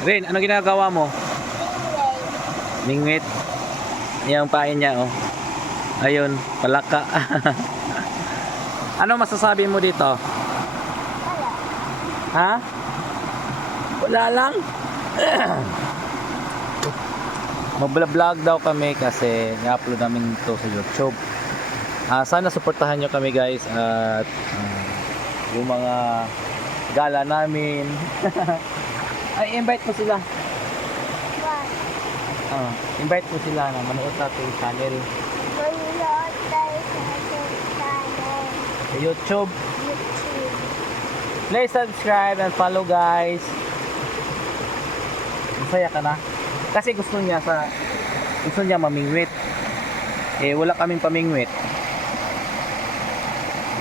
Rin, ano ginagawa mo? Mingwit. Yung pain niya, oh. Ayun, palaka. Ano masasabi mo dito? Ha? Wala lang. Mag-vlog daw kami kasi i-upload namin ito sa YouTube. Sana suportahan nyo kami guys at yung mga gala namin. Ay, invite mo sila. Invite mo sila na manood sa ating channel. Sa YouTube. Please subscribe and follow guys. Masaya ka na? Kasi gusto niya mamingwit. Eh wala kaming pamingwit.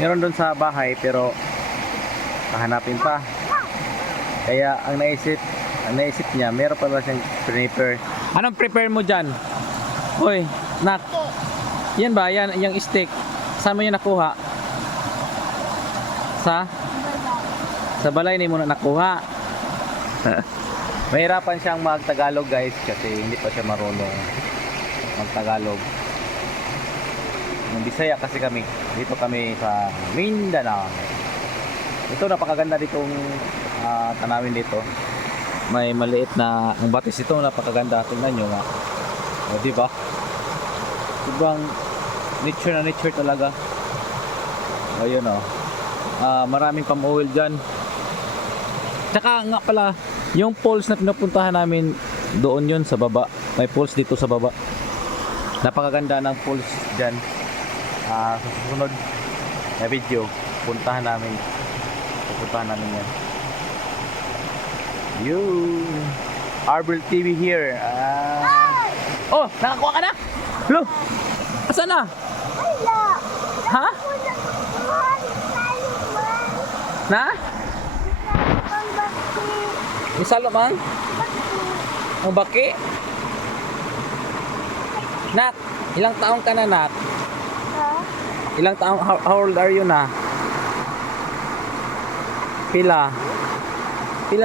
Meron doon sa bahay pero hahanapin pa. Kaya ang naisip niya, meron pa ba siyang prepare. Anong prepare mo dyan? Hoy, nak. Yan ba? Yan, yung stick. Saan mo yan nakuha? Sa balay ni mo na nakuha. Mahirapan siyang mag-Tagalog guys kasi hindi pa siya marunong mag-Tagalog. Ng Bisaya kasi kami. Dito kami sa Mindanao. Ito napakaganda ditong tanawin dito. May maliit na ang batis ito, napakaganda. Tingnan nyo nga. O, diba? Ibang nature na nature talaga. O, yun o. Maraming pam-oil dyan. Tsaka nga pala, yung falls na pinupuntahan namin doon yun sa baba. May falls dito sa baba. Napakaganda ng falls dyan. Sa susunod na video, pupuntahan namin yan. Yun. Arbel TV here. Oh, nakakuha ka na? Lo, asan na? Ha? Na? Misalo man? Ang baki? Nak, ilang taong ka na, Nak? Ilang taong, how old are you na? Pila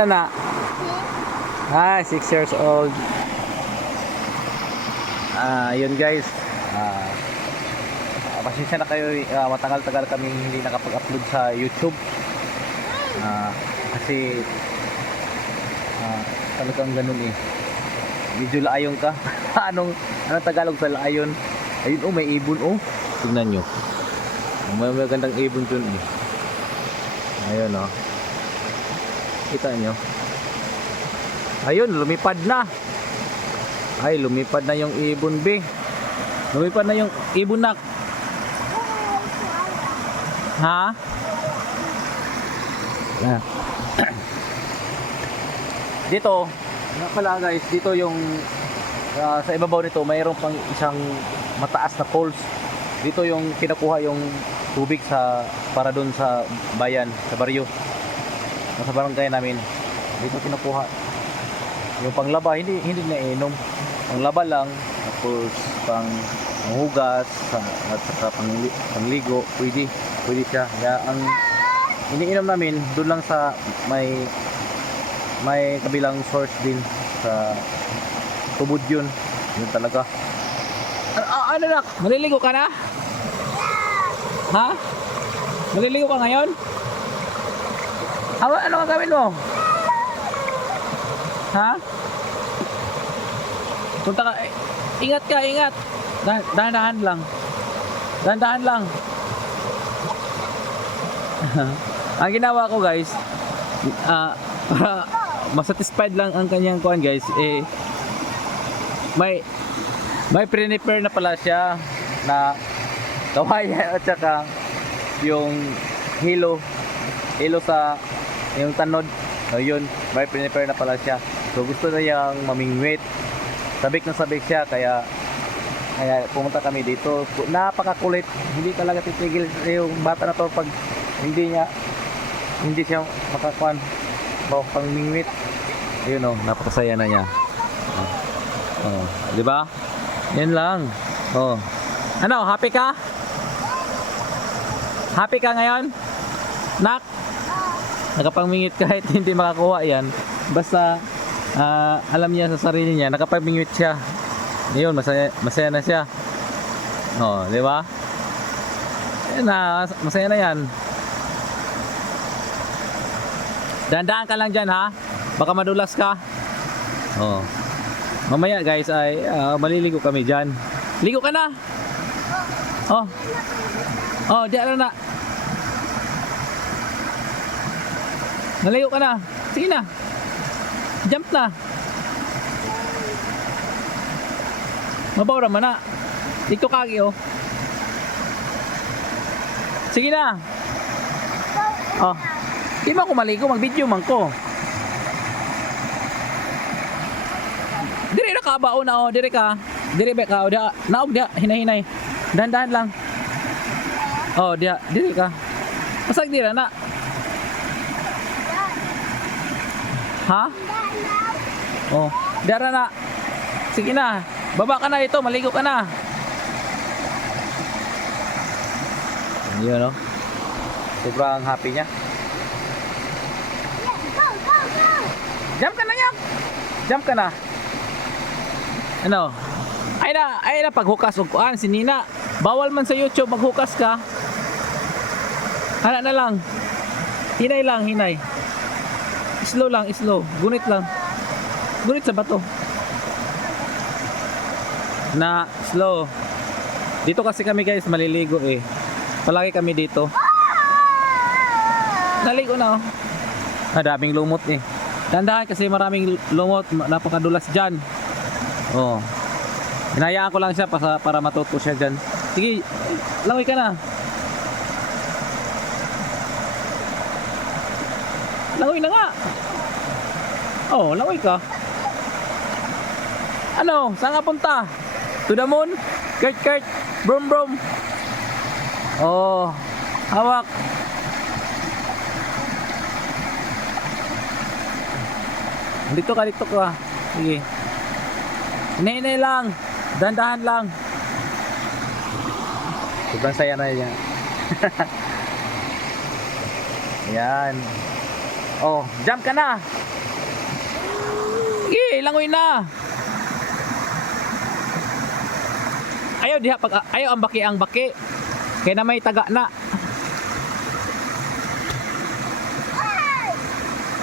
na? 6 years old. Yun guys. Pasensya na kayo, matagal-tagal kami hindi nakapag-upload sa YouTube. Kasi talagang ganun eh. Medyo laayon ka. anong Tagalog sa laayon? Ayun oh, may ibon oh. Tingnan nyo. May magandang ibon dun eh. Ayun oh. Kita nyo. Ayun, lumipad na. Ay, lumipad na yung ibon, be. Lumipad na yung ibon, Nak. Ha? Dito, nga pala guys, dito yung sa ibabaw nito, mayroon pang isang mataas na falls. Dito yung kinukuha yung tubig para doon sa bayan, sa baryo. Sa barangay namin. Dito kinukuha. Yung panglaba, hindi na inom. Panglaba lang, tapos panghugas, at saka pangligo, pwede siya. Kaya ang iniinom namin, doon lang sa may kabilang source din sa tubod yun. Yun talaga. Ano na? Maliligo ka na? Ha? Maliligo ka ngayon? Ano ang gawin mo? Ha? Punta ka. Ingat ka, ingat. Dahan-dahan lang. Dahan-dahan lang. Ang ginawa ko guys, para masatisfied lang ang kanyang kuhan guys, may prepare na pala siya na kawayan at saka yung hilo sa yung tanod. Yun, may prepare na pala siya. So gusto na niyang mamingwit. Sabik siya kaya pumunta kami dito. Napakakulit. Hindi talaga titigil yung bata na to pag hindi siya makakuan pamingwit. Ayun oh, napakasaya na niya. Oh, di ba? Yan lang. Oh. Ano, happy ka? Happy ka ngayon? Nak? Nakapangmingit kahit hindi makakuha yan. Basta alam niya sa sarili niya, nakapag-mute siya. Yun, masaya na siya. Oh, di ba? Yan na, masaya na yan. Dandaan ka lang dyan ha. Baka madulas ka. Oh. Mamaya guys ay maliligo kami dyan. Ligo ka na. Oh. Oh, di na. Naligo ka na. Sige na. Jump na. Mabaw naman na. Dito kagi oh. Sige na. Oh. Di ba ako maligo? Mag-video man ko. Dire na ka ba o na o? Dire ka. Dire ba ka o? Naog dia. Hinay-hinay. Dahan-dahan lang. Oh, dia. Dire ka. Pasag dire na. Ha? Oh, dara na. Sige na. Baba ka na ito, maligo ka na. Yun, no? Sobrang happy niya. Jump ka na, Yak! Jump ka na. Ano? Ay na, paghukas o kuan, si Nina. Bawal man sa YouTube, maghukas ka. Hala na lang. Hinay lang, hinay. Slow lang, slow. Gunit lang. Gunit sa bato. Na, slow. Dito kasi kami guys, maliligo eh. Palagi kami dito. Naligo na oh. Daming lumot eh. Dandahan kasi maraming lumot, napakadulas dyan. Oh. Hinayaan ko lang siya para matuto siya dyan. Sige, langoy ka na. Langoy na nga. Oh, langoy ka. Ano? Saan ka punta? To the moon? Kurt, brum brum. Oh, hawak. Dito ka. Sige. Hinay lang. Dandahan lang. Sobrang saya na yan. Yan. Oh, jump ka na. Sige, langoy na. Ayaw ang baki. Kaya na may taga na.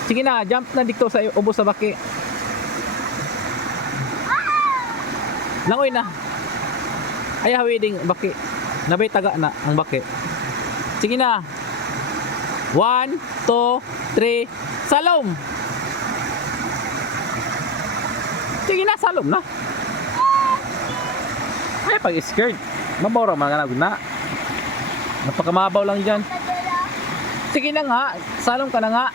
Sige na, jump na dito sa ubos sa baki. Langoy na. Ayaw hawiding baki. Nabay taga na ang baki. Sige na. 1, 2, 3, salom. Sige na, salom na. Ay, pag-skirt. Mabawra mga na. Napakamabaw lang dyan. Sige na nga, salom ka na nga.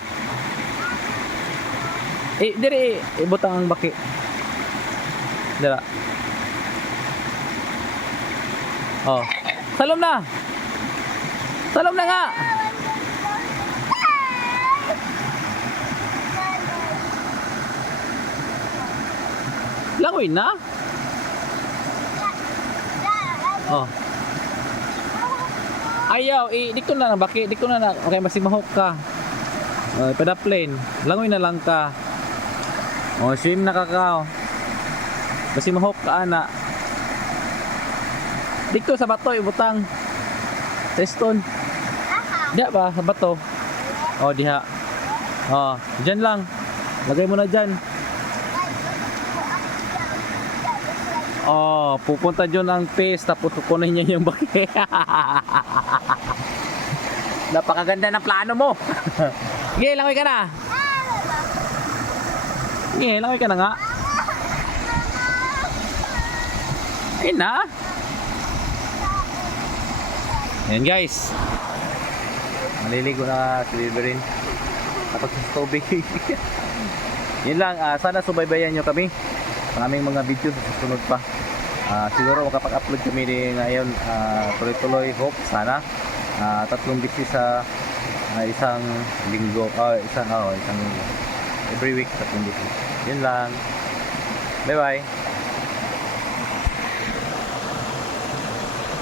Dire, ibutang ang baki. Dira. Oh, salom na. Salom na nga. Langoy na. Oh. Ayaw, dito na lang baki, dito na lang. Okay, masimahok ka. Padaplane. Langoy na lang ka. Oh, swim na kakao. Masimahok ka ana. Dito sa bato ibutang. Teston. Diha ba sa bato? Oh, diha. Oh, diyan lang. Lagay mo na diyan. Oh, pupunta dyan ang fish tapos kukunin niya yung baki. Napakaganda ng plano mo. Sige, langoy ka na. Sige, langoy ka na nga. Ayun na. Ayan guys. Maliligo na si Biberin. Tapos sa tubig. Yun lang, sana subaybayan nyo kami. Maraming mga video sa susunod pa. Siguro makapag-upload kami ngayon tuloy-tuloy, hope sana 3 beses sa isang linggo, isang every week 3 beses. Yun lang. Bye bye.